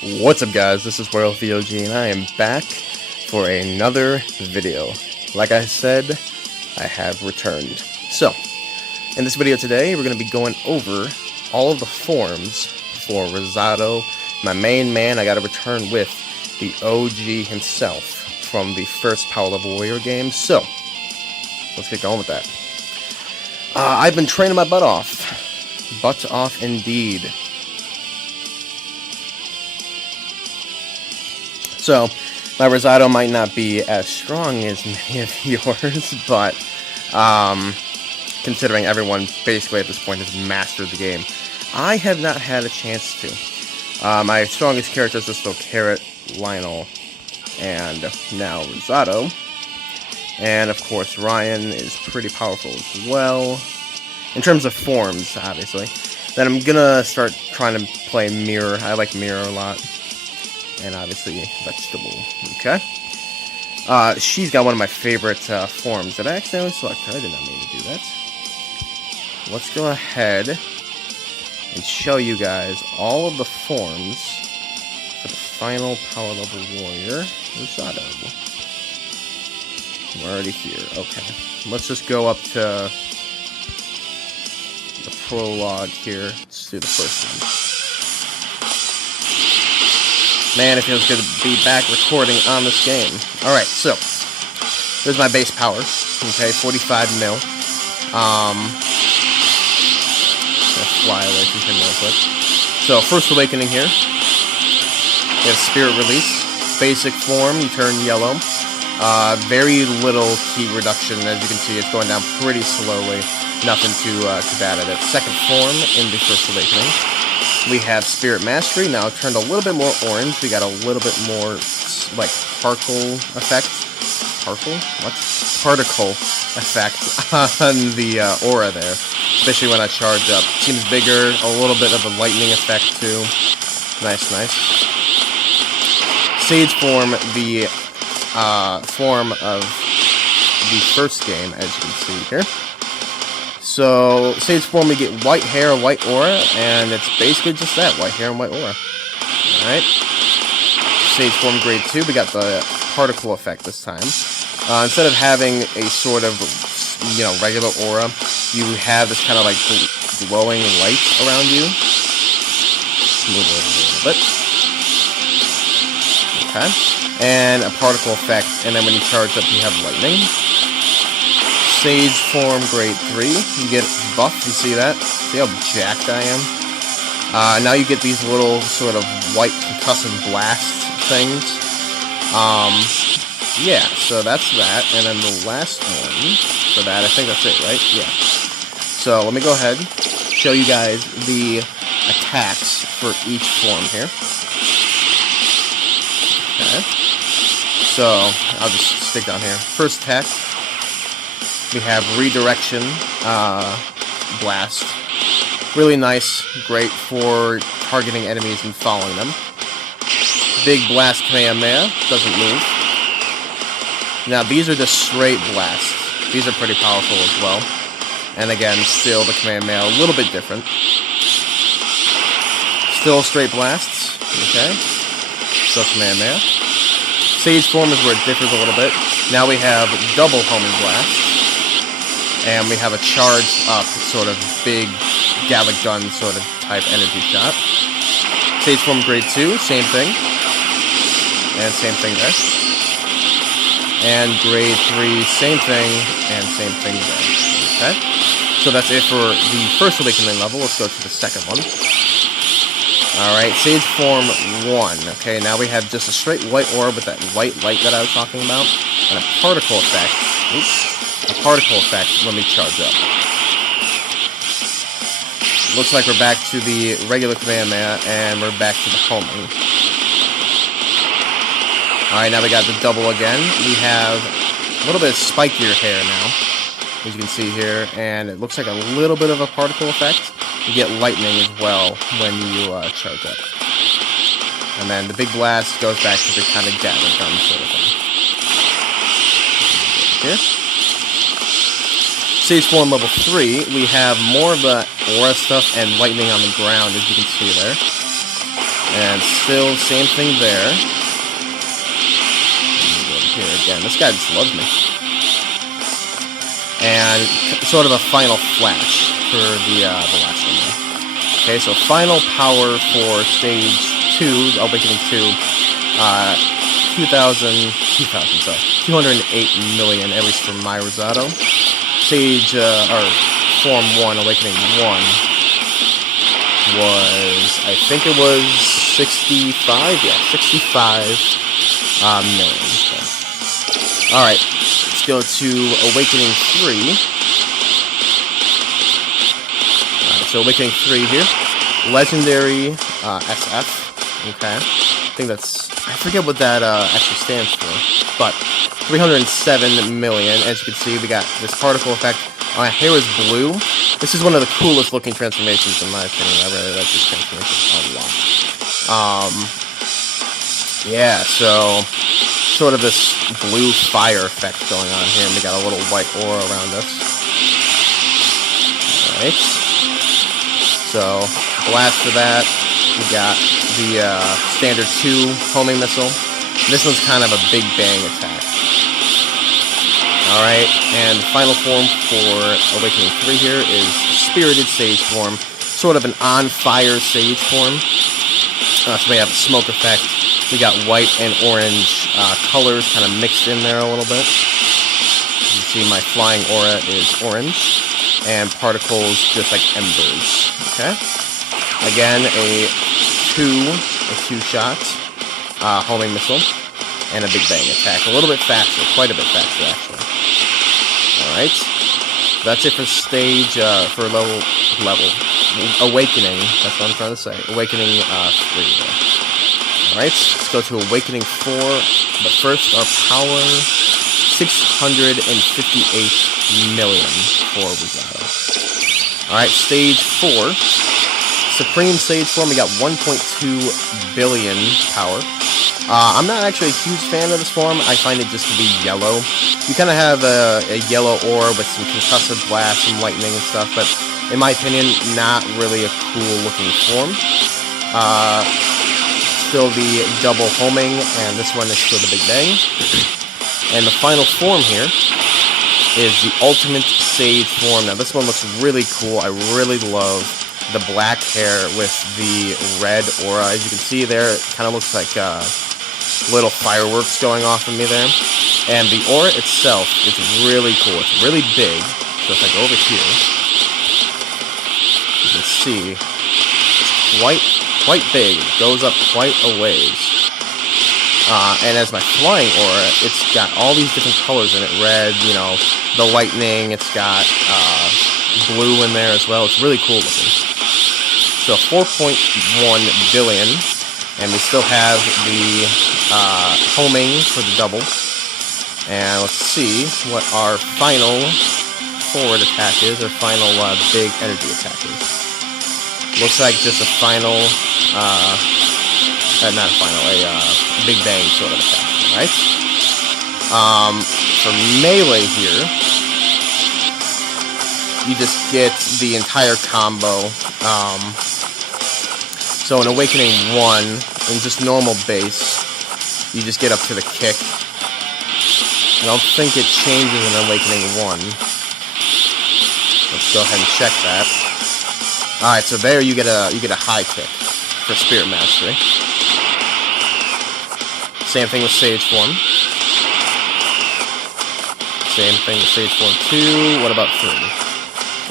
What's up, guys? This is World VOG and I am back for another video. Like I said, I have returned. So, in this video today, we're going to be going over all of the forms for Rosato, my main man. I got to return with the OG himself from the first Power Level Warrior game. So, let's get going with that. I've been training my butt off. Butt off indeed. So, my Rosato might not be as strong as many of yours, but considering everyone basically at this point has mastered the game, I have not had a chance to. My strongest characters are still Carrot, Lionel, and now Rosato. And of course, Ryan is pretty powerful as well, in terms of forms, obviously. Then I'm gonna start trying to play Mirror. I like Mirror a lot. And obviously, Vegetable. Okay. She's got one of my favorite forms. Did I accidentally select her? I did not mean to do that. Let's go ahead and show you guys all of the forms for the final Power Level Warrior, Rosato. We're already here. Okay. Let's just go up to the prologue here. Let's do the first one. Man, it feels good to be back recording on this game. Alright, so, there's my base power. Okay, 45 mil. Gonna fly away from him real quick. So, first awakening here. We have Spirit Release. Basic form, you turn yellow. Very little key reduction. As you can see, it's going down pretty slowly. Nothing too bad at it. Second form in the first awakening. We have Spirit Mastery. Now it turned a little bit more orange. We got a little bit more, like, particle effect. Particle? What? Particle effect on the aura there. Especially when I charge up. Seems bigger. A little bit of a lightning effect, too. Nice, nice. Sage Form, the form of the first game, as you can see here. So, Sage Form, we get white hair, white aura, and it's basically just that, white hair and white aura. Alright. Sage Form Grade 2, we got the particle effect this time. Instead of having a sort of, regular aura, you have this kind of, like, glowing light around you. Move it a little bit. Okay. And a particle effect, and then when you charge up, you have lightning. Sage Form Grade 3. You get buffed, you see that? See how jacked I am? Now you get these little sort of white concussive blast things. Yeah, so that's that. And then the last one for that, I think that's it, right? Yeah. So let me go ahead, show you guys the attacks for each form here. Okay. So, I'll just stick down here. First attack. We have Redirection Blast. Really nice, great for targeting enemies and following them. Big Blast Kamehameha, doesn't move. Now these are just straight blasts. These are pretty powerful as well. And again, still the Kamehameha, a little bit different. Still straight blasts, okay. Still Kamehameha. Sage Form is where it differs a little bit. Now we have double Homing Blast. And we have a charged up, sort of big Gallic Gun sort of type energy shot. Sage Form Grade 2, same thing. And same thing there. And Grade 3, same thing, and same thing there. Okay? So that's it for the first Awakening level. Let's go to the second one. Alright, Sage Form 1. Okay, now we have just a straight white orb with that white light that I was talking about. And a particle effect. Oops. A particle effect when we charge up. Looks like we're back to the regular Kamehameha, and we're back to the homing. Alright, now we got the double again. We have a little bit of spikier hair now, as you can see here, and it looks like a little bit of a particle effect. You get lightning as well when you charge up. And then the big blast goes back to the kind of Gatling gun sort of thing. Here. Sage Form Level 3, we have more of the aura stuff and lightning on the ground, as you can see there. And still, same thing there. Go over here again. This guy just loves me. And sort of a final flash for the last one there. Okay, so final power for stage 2, Awakening 2. 208 million, at least for my Rosato. Stage, or Form 1, Awakening 1, was, I think it was 65? Yeah, 65 million. So. Alright, let's go to Awakening 3. Alright, so Awakening 3 here. Legendary SF. Okay. I think that's, I forget what that actually stands for, but 307 million. As you can see, we got this particle effect. My hair is blue. This is one of the coolest looking transformations in my opinion. I really like this transformation a lot. Yeah, so sort of this blue fire effect going on here, and we got a little white aura around us. Alright. So, blast for that. We got the standard 2 homing missile. This one's kind of a big bang attack. Alright, and final form for Awakening 3 here is Spirited Sage form. Sort of an on-fire sage form. So we have a smoke effect. We got white and orange colors kind of mixed in there a little bit. You see my flying aura is orange. And particles just like embers. Okay? Again, a two-shot homing missile. And a big bang attack. A little bit faster. Quite a bit faster, actually. Alright, that's it for stage, for level, Awakening, that's what I'm trying to say, Awakening 3 there. Alright, let's go to Awakening 4, but first our power, 658 million for Rosato. Alright, stage 4, Supreme Sage form, we got 1.2 billion power. I'm not actually a huge fan of this form. I find it just to be yellow. You kind of have a yellow aura with some concussive blast, some lightning and stuff, but in my opinion, not really a cool looking form. Still the double homing, and this one is still the Big Bang. And the final form here is the Ultimate Sage form. Now this one looks really cool. I really love the black hair with the red aura. As you can see there, it kind of looks like little fireworks going off of me there. And the aura itself is really cool. It's really big. So if I go over here, you can see it's quite big. It goes up quite a ways. And as my flying aura, it's got all these different colors in it. Red, you know, the lightning. It's got blue in there as well. It's really cool looking. So 4.1 billion. And we still have the homing for the double. And let's see what our final forward attack is, or final big energy attack is. Looks like just a final, not a final, a big bang sort of attack, right? For melee here, you just get the entire combo. So in Awakening 1, in just normal base, you just get up to the kick. I don't think it changes in Awakening 1. Let's go ahead and check that. Alright, so there you get a high kick for Spirit Mastery. Same thing with Sage Form. Same thing with Sage Form 2. What about 3?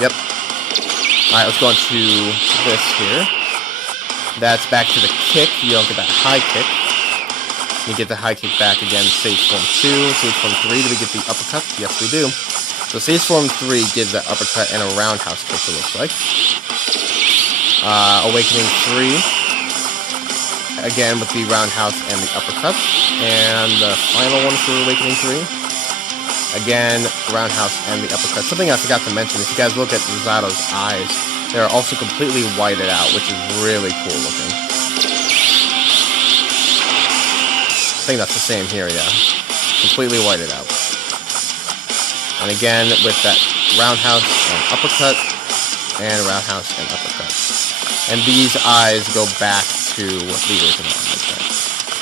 Yep. Alright, let's go on to this here. That's back to the kick. You don't get that high kick. You get the high kick back again. Sage Form 2. Sage Form 3. Do we get the uppercut? Yes, we do. So Sage Form 3 gives that uppercut and a roundhouse kick, it looks like. Awakening 3. Again with the roundhouse and the uppercut. And the final one for Awakening 3. Again, roundhouse and the uppercut. Something I forgot to mention, if you guys look at Rosato's eyes, they're also completely whited out, which is really cool looking. I think that's the same here, yeah. Completely whited out. And again, with that roundhouse and uppercut, and roundhouse and uppercut. And these eyes go back to the original.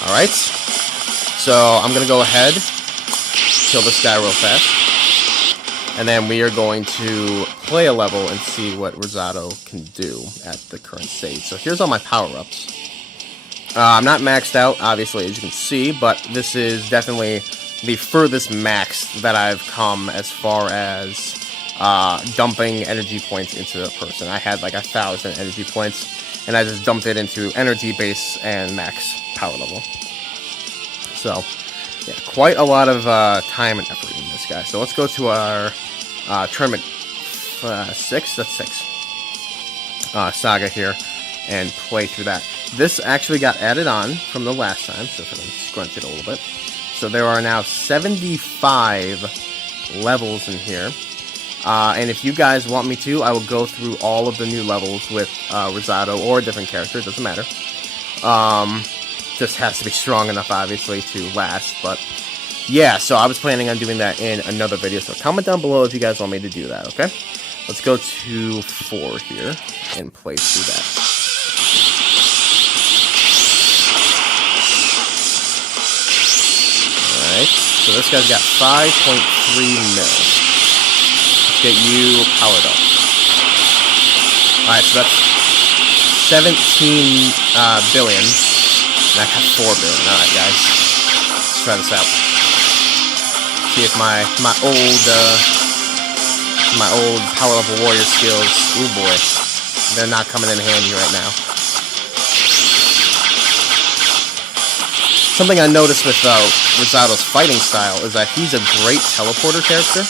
Alright, so I'm going to go ahead, kill this guy real fast, and then we are going to play a level and see what Rosato can do at the current stage. So here's all my power-ups. I'm not maxed out, obviously, as you can see, but this is definitely the furthest max that I've come as far as dumping energy points into a person. I had like 1,000 energy points, and I just dumped it into energy base and max power level. So, yeah, quite a lot of time and effort in this guy. So let's go to our tournament 6, that's 6, saga here, and play through that. This actually got added on from the last time, so if I can scrunch it a little bit. So there are now 75 levels in here. And if you guys want me to, I will go through all of the new levels with Rosato or a different character, it doesn't matter. Just has to be strong enough, obviously, to last. But yeah, so I was planning on doing that in another video, so comment down below if you guys want me to do that, okay? Let's go to 4 here and play through that. Alright, so this guy's got 5.3 mil. Let's get you powered up. Alright, so that's 17 billion. And I got 4 billion. Alright, guys. Let's try this out. See if my old power level warrior skills, ooh boy, they're not coming in handy right now. Something I noticed with Rosato's fighting style is that he's a great teleporter character.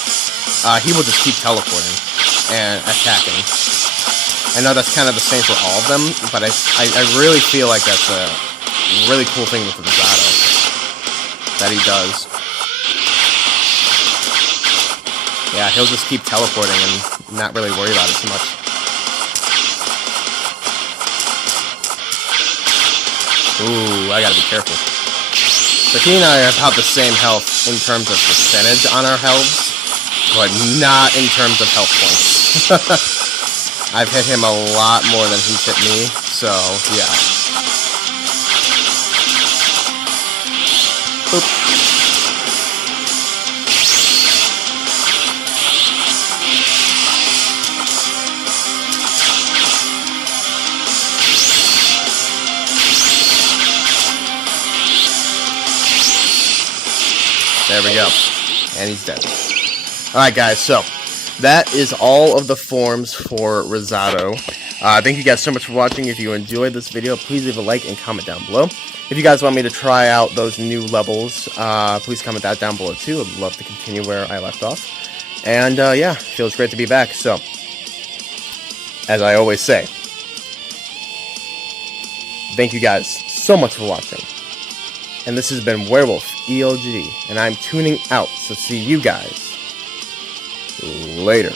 He will just keep teleporting and attacking. I know that's kind of the same for all of them, but I really feel like that's a really cool thing with Rosato that he does. Yeah, he'll just keep teleporting and not really worry about it too much. Ooh, I gotta be careful. So he and I are about the same health in terms of percentage on our healths, but not in terms of health points. I've hit him a lot more than he's hit me, so yeah. Boop. There we go. And he's dead. Alright guys, so that is all of the forms for Rosato. Thank you guys so much for watching. If you enjoyed this video, please leave a like and comment down below. If you guys want me to try out those new levels, please comment that down below too. I'd love to continue where I left off. And yeah, feels great to be back. So, as I always say, thank you guys so much for watching. And this has been Werewolf ELG, and I'm tuning out, so see you guys later.